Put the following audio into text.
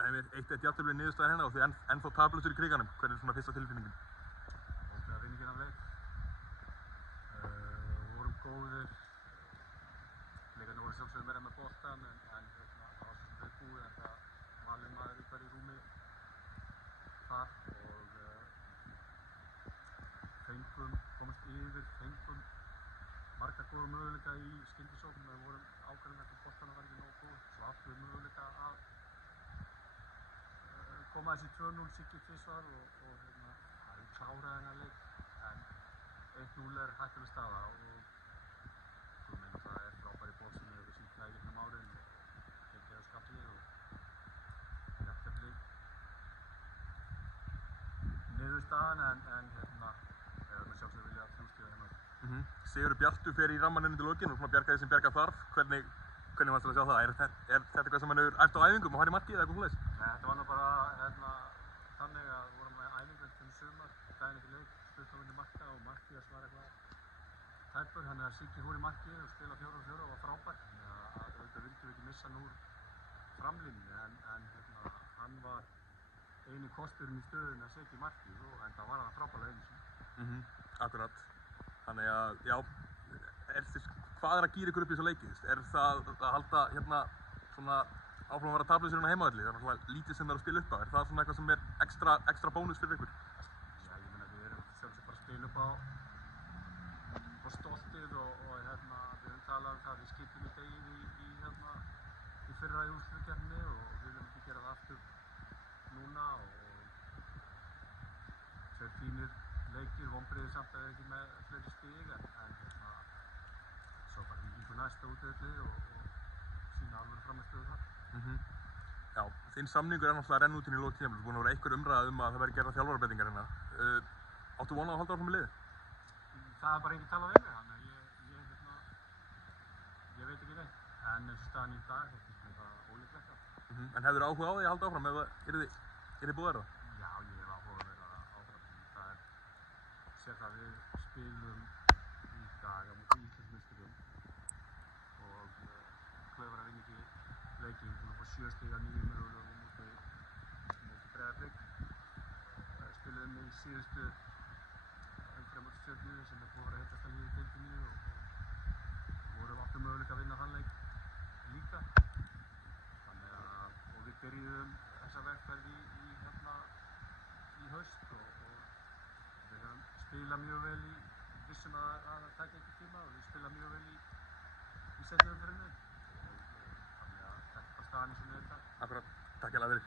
Heimir, 1-1 jafntefli niðurstaðan hérna og þið ennþá taplausir í kriganum. Hvernig er svona fyrsta tilfinningin? Ótrúlega að vinna hérna af leik. Vorum góðir. Leikarnir voru sjálfsögðu meira með boltann en það var svo sem þau búið en það valinn maður í hverju rúmi þar og komast yfir, fengum marga góða möguleika í skyndisókn. Við vorum ákveðin eftir boltann var ekki nógu góð. Svo áttum við möguleika að koma þessi 2-0 Siggi tvisvar og við kláraði þennan leik en 1-0 er hættuleg staða og þú meina það er frábæri ból sem við hefum sýnt það í gegnum árin og geggjaður skapli og jafntefli niðurstaðan en við höfum sjálfsögðu viljað 3 stig heima. Sigurður Bjartur fer í rammann inn til lokin og svona bjargaði sem bjarga þarf. Hvernig fannst þér að sjá það? Er þetta eitthvað sem hann hefur æft á æfingum og farið í markið eða eitthvað svoleiðis? Nei, þetta var nú bara þannig að við vorum með æfingu eftir sumar, daginn eftir leik, stutt á milli marka og Matthías var eitthvað tæpur, þannig að Siggi fór í markið og spila 4-4 og var frábært. Þannig að auðvitað vildum við ekki missa hann úr framlínunni en hann var eini kosturinn í stöðunni að setja í markið og enda var hann frábærlega einu sinni. Akkurat. Þannig að, já, hvað er að gíra ykkur upp í þessu leiki? Er það að halda hérna svona áfram að vera taplausir hérna heimavelli? Það er svona lítið sem það er að spila upp á. Er það svona eitthvað sem er ekstra bónus fyrir ykkur? Já, ég meina við erum sjálfsög bara að spila upp á stoltið og við höfum talað um það að við skiptum í degið í fyrra í úrslitakeppninni og við viljum ekki gera það aftur núna og tveir fínir leikir, vonbrigði samt að við ekki með fleiri stig en svo bara víkingur næsta útivelli og sína alveg framistöðu þar. Já, þinn samningur er náttúrulega að renna út inn í lok tímabils. Búin að vera einhver umræða um að það verði gerðar þjálfarabreytingar hérna. Áttu von á að halda áfram með liðið? Það er bara enginn talað við mig, þannig að ég veit ekki neitt. En eins og staðan í dag, þetta finnst mér það ólíklegt. En hefur áhuga á því að halda áfram ef það yrði búið það? Já, ég hef áhuga að vera áfram. Það er, sér það við spilum í dag á móti Íslandsmeisturum og Klaufarar vinna ekki leikinn, búin að fá 7 stig af 9 mögulegum á móti Breiðablik. Spiluðum í síðustu umferð á móti Stjörnu sem er búið að vera heitasta lið í deildinni og vorum áttum möguleika að vinna þann leik líka. Þannig að við byrjuðum þessa vegferð í haust og við höfum spilað mjög vel í vissum að það taki ekki tíma og við spilað mjög vel í seinni umferðinni. Þannig að þetta er bara staðan eins og við erum það. Akkurat, takk hérlega fyrir.